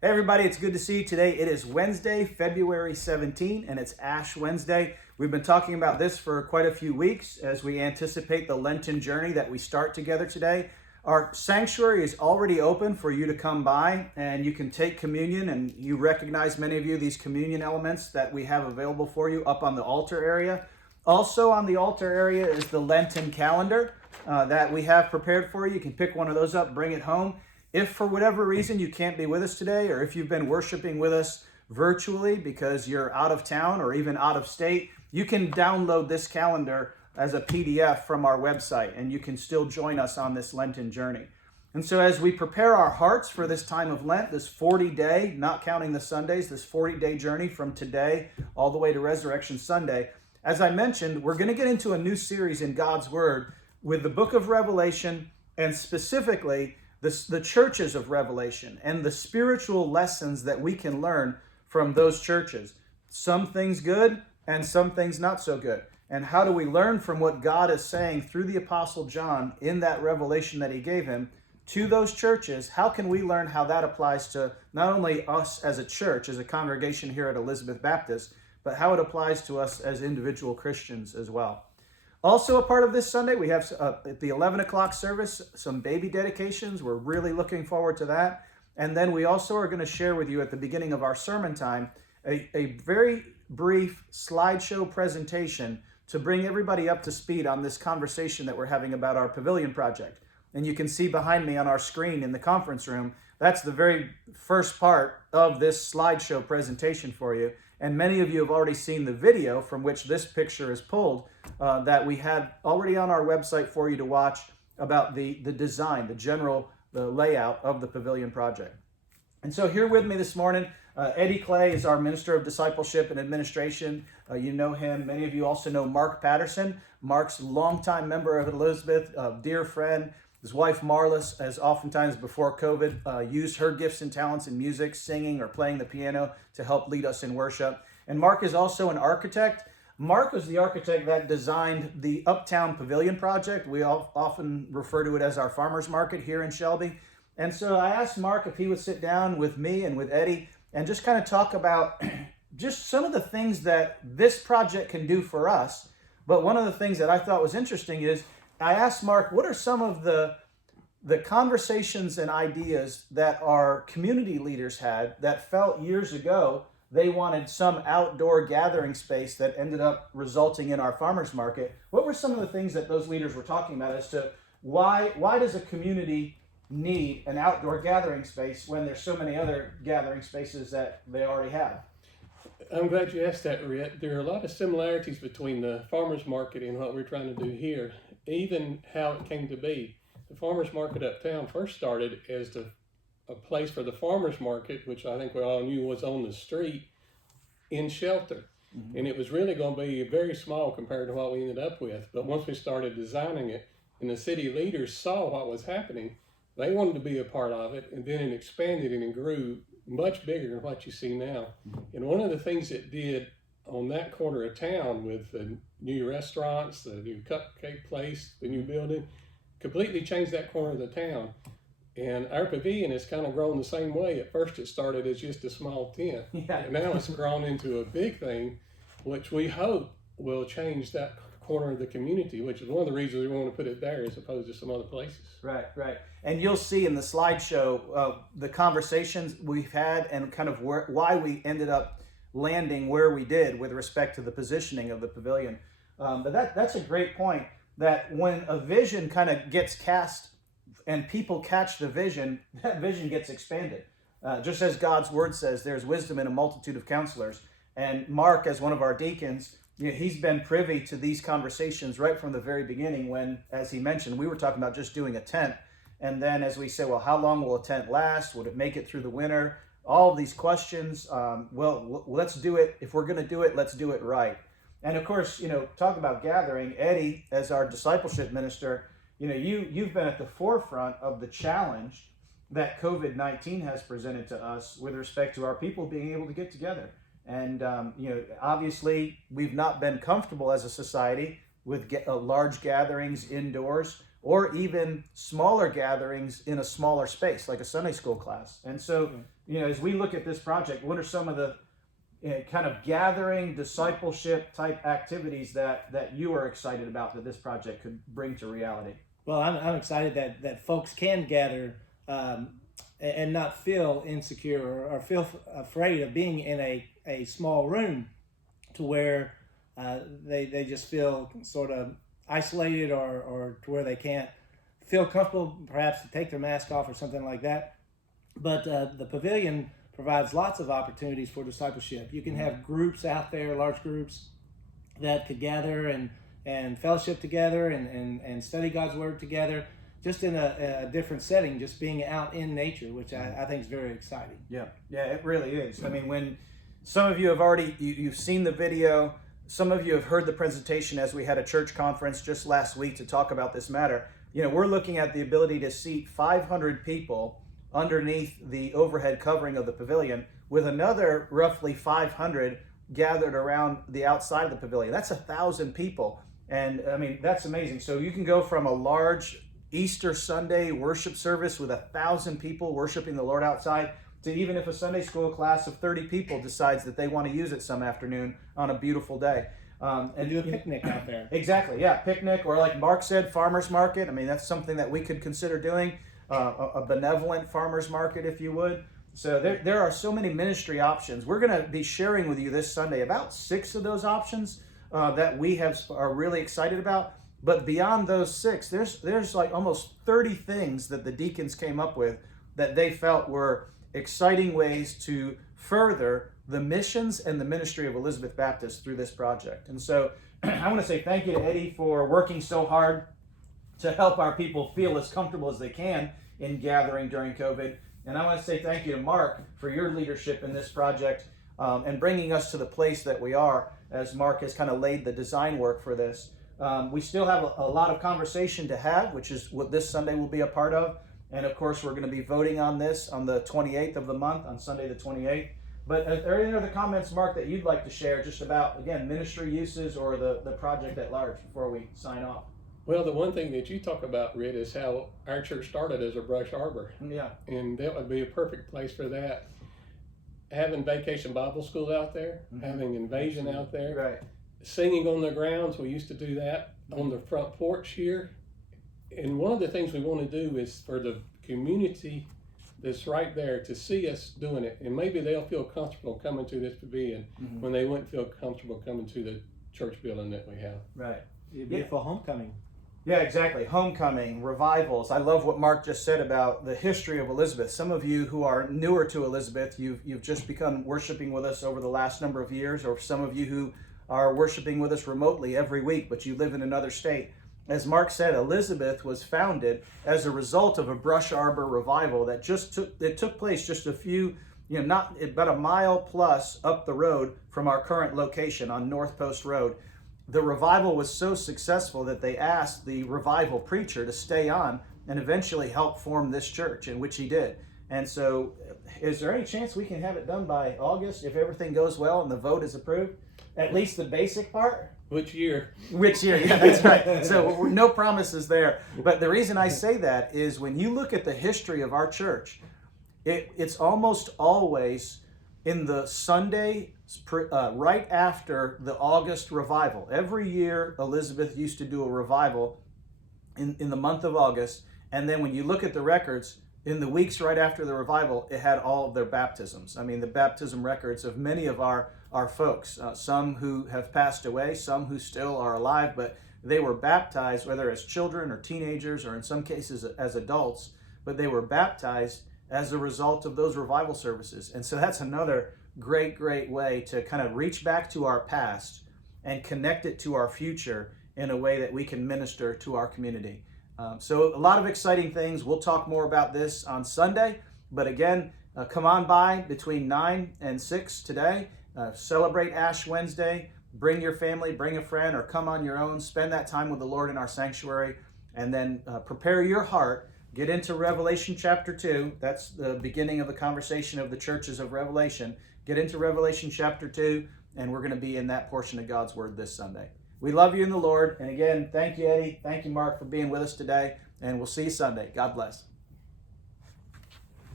Hey everybody, it's good to see you today. It is Wednesday, February 17, and it's Ash Wednesday. We've been talking about this for quite a few weeks as we anticipate the Lenten journey that we start together today. Our sanctuary is already open for you to come by and you can take communion, and you recognize, many of you, these communion elements that we have available for you up on the altar area. Also on the altar area is the Lenten calendar that we have prepared for you. You can pick one of those up, bring it home. If for whatever reason you can't be with us today, or if you've been worshiping with us virtually because you're out of town or even out of state, you can download this calendar as a PDF from our website, and you can still join us on this Lenten journey. And so as we prepare our hearts for this time of Lent, this 40-day, not counting the Sundays, this 40-day journey from today all the way to Resurrection Sunday, as I mentioned, we're going to get into a new series in God's Word with the book of Revelation, and specifically the churches of Revelation and the spiritual lessons that we can learn from those churches. Some things good and some things not so good. And how do we learn from what God is saying through the Apostle John in that revelation that he gave him to those churches? How can we learn how that applies to not only us as a church, as a congregation here at Elizabeth Baptist, but how it applies to us as individual Christians as well? Also a part of this Sunday, we have at the 11 o'clock service, some baby dedications. We're really looking forward to that. And then we also are going to share with you at the beginning of our sermon time a very brief slideshow presentation to bring everybody up to speed on this conversation that we're having about our pavilion project. And you can see behind me on our screen in the conference room, that's the very first part of this slideshow presentation for you. And many of you have already seen the video from which this picture is pulled that we had already on our website for you to watch about the design, the layout of the pavilion project. And so here with me this morning, Eddie Clay is our Minister of Discipleship and Administration. You know him. Many of you also know Mark Patterson. Mark's a longtime member of Elizabeth, dear friend. His wife Marlis has oftentimes before COVID used her gifts and talents in music, singing, or playing the piano to help lead us in worship. And Mark is also an architect. Mark was the architect that designed the Uptown Pavilion project. We often refer to it as our farmers market here in Shelby. And so I asked Mark if he would sit down with me and with Eddie and just kind of talk about just some of the things that this project can do for us. But one of the things that I thought was interesting is I asked Mark, what are some of the conversations and ideas that our community leaders had that felt years ago they wanted some outdoor gathering space that ended up resulting in our farmers market? What were some of the things that those leaders were talking about as to why does a community need an outdoor gathering space when there's so many other gathering spaces that they already have? I'm glad you asked that, Rit. There are a lot of similarities between the farmers market and what we're trying to do here, even how it came to be. The farmers market uptown first started as a place for the farmers market, which I think we all knew was on the street in shelter. Mm-hmm. And it was really going to be very small compared to what we ended up with. But once we started designing it and the city leaders saw what was happening, they wanted to be a part of it, and then it expanded and it grew much bigger than what you see now. And one of the things it did on that corner of town with the new restaurants, the new cupcake place, the new building, completely changed that corner of the town. And our pavilion has kind of grown the same way. At first it started as just a small tent. Yeah. And now it's grown into a big thing, which we hope will change that corner of the community, which is one of the reasons we want to put it there as opposed to some other places. Right. And you'll see in the slideshow the conversations we've had and kind of why we ended up landing where we did with respect to the positioning of the pavilion. But that's a great point, that when a vision kind of gets cast and people catch the vision, that vision gets expanded. Just as God's word says, there's wisdom in a multitude of counselors. And Mark, as one of our deacons, he's been privy to these conversations right from the very beginning when, as he mentioned, we were talking about just doing a tent. And then as we say, well, how long will a tent last? Would it make it through the winter? All of these questions. Well, let's do it. If we're going to do it, let's do it right. And of course, talk about gathering. Eddie, as our discipleship minister, you've been at the forefront of the challenge that COVID-19 has presented to us with respect to our people being able to get together. And, obviously, we've not been comfortable as a society with large gatherings indoors or even smaller gatherings in a smaller space, like a Sunday school class. And so, as we look at this project, what are some of the kind of gathering, discipleship type activities that you are excited about that this project could bring to reality? Well, I'm excited that folks can gather and not feel insecure or feel afraid of being in a small room to where they just feel sort of isolated or to where they can't feel comfortable perhaps to take their mask off or something like that. But the pavilion provides lots of opportunities for discipleship. You can have groups out there, large groups, that could gather and fellowship together and study God's Word together, just in a different setting, just being out in nature, which I think is very exciting. Yeah, it really is. I mean, when some of you have already, you've seen the video, some of you have heard the presentation as we had a church conference just last week to talk about this matter. We're looking at the ability to seat 500 people underneath the overhead covering of the pavilion, with another roughly 500 gathered around the outside of the pavilion. That's 1,000 people. And I mean, that's amazing. So you can go from a large Easter Sunday worship service with 1,000 people worshiping the Lord outside to even if a Sunday school class of 30 people decides that they want to use it some afternoon on a beautiful day. And do a picnic out there. Exactly, yeah, picnic, or like Mark said, farmer's market. I mean, that's something that we could consider doing, a benevolent farmer's market, if you would. So there are so many ministry options. We're going to be sharing with you this Sunday about 6 of those options that we are really excited about. But beyond those 6, there's like almost 30 things that the deacons came up with that they felt were exciting ways to further the missions and the ministry of Elizabeth Baptist through this project. And so I want to say thank you to Eddie for working so hard to help our people feel as comfortable as they can in gathering during COVID. And I want to say thank you to Mark for your leadership in this project and bringing us to the place that we are, as Mark has kind of laid the design work for this. We still have a lot of conversation to have, which is what this Sunday will be a part of. And of course, we're going to be voting on this on the 28th of the month, on Sunday the 28th. But are there any other comments, Mark, that you'd like to share just about, again, ministry uses or the project at large before we sign off? Well, the one thing that you talk about, Rit, is how our church started as a brush arbor. Yeah. And that would be a perfect place for that. Having Vacation Bible School out there, having Invasion out there, Right. singing on the grounds. We used to do that on the front porch here. And one of the things we want to do is for the community that's right there to see us doing it. And maybe they'll feel comfortable coming to this pavilion when they wouldn't feel comfortable coming to the church building that we have. Right. It'd be a beautiful homecoming. Yeah, exactly. Homecoming, revivals. I love what Mark just said about the history of Elizabeth. Some of you who are newer to Elizabeth, you've just begun worshiping with us over the last number of years, or some of you who are worshiping with us remotely every week, but you live in another state. As Mark said, Elizabeth was founded as a result of a brush arbor revival that took place just a few, not about a mile plus up the road from our current location on North Post Road. The revival was so successful that they asked the revival preacher to stay on and eventually help form this church, in which he did. And so, is there any chance we can have it done by August if everything goes well and the vote is approved? At least the basic part? Which year? Which year, yeah, that's right. So no promises there. But the reason I say that is when you look at the history of our church, it's almost always in the Sunday right after the August revival. Every year, Elizabeth used to do a revival in the month of August. And then when you look at the records, in the weeks right after the revival, it had all of their baptisms. I mean, the baptism records of many of our folks, some who have passed away, some who still are alive, but they were baptized, whether as children or teenagers, or in some cases as adults, but they were baptized as a result of those revival services. And so that's another great way to kind of reach back to our past and connect it to our future in a way that we can minister to our community. So a lot of exciting things. We'll talk more about this on Sunday, but again, come on by between 9 and 6 today. Celebrate Ash Wednesday. Bring your family, bring a friend, or come on your own. Spend that time with the Lord in our sanctuary, and then prepare your heart. Get into Revelation chapter 2. That's the beginning of the conversation of the churches of Revelation. Get into Revelation chapter 2, and we're going to be in that portion of God's Word this Sunday. We love you in the Lord. And again, thank you, Eddie. Thank you, Mark, for being with us today. And we'll see you Sunday. God bless.